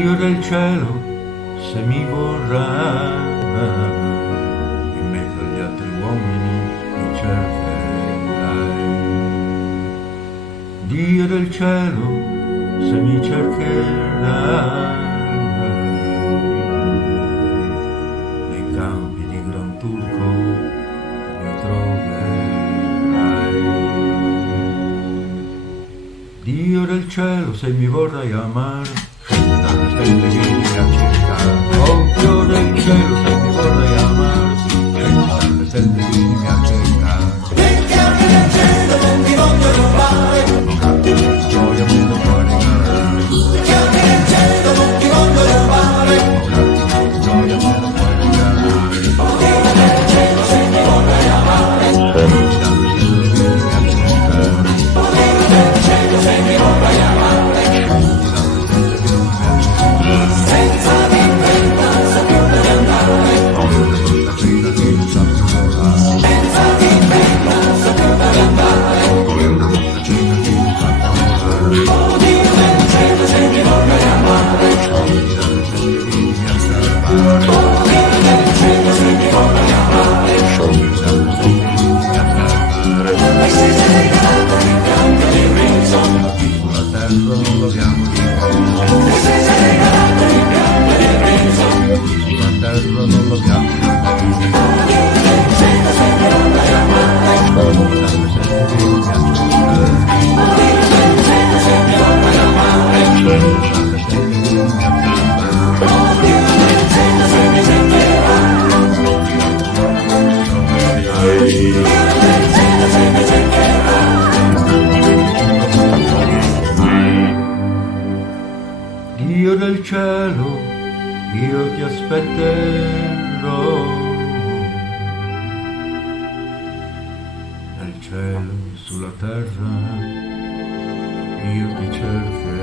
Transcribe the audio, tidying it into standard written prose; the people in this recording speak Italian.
Dio del cielo, se mi vorrà, in mezzo agli altri uomini mi cercherai. Dio del cielo, se mi cercherai, nei campi di Gran Turco mi troverai. Dio del cielo, se mi vorrai amare, dalle stelle vieni a cercare. Oh Dio del cielo, se mi vorrai amare, dalle stelle vieni a cercare. Gli angeli del cielo non ti voglio rubare, Gioia me lo puoi regalare. gli angeli del cielo non ti voglio rubare. Gioia me lo puoi regalare. Dio del cielo se mi vorrai amare, Dalle stelle vieni a cercare. Dio del cielo se mi vorrai amare. Senza di te non so più dove andare, senza di te non so più dove andare. Oh Dio del cielo se mi vorrai amare, oh Dio del cielo se mi vorrai amare. E se sei regalato di pianto di riso, Sulla terra non dobbiamo dire, e se sei regalato di pianto di riso, sulla terra non dobbiamo dire. oh Dio del cielo se mi vorrai amare, oh Dio del cielo se mi vorrai amare, oh Dio del cielo se mi cercherai, Dio del cielo se mi cercherai. Dio del cielo, io ti aspetterò. Nel cielo, sulla terra, io ti cercherò.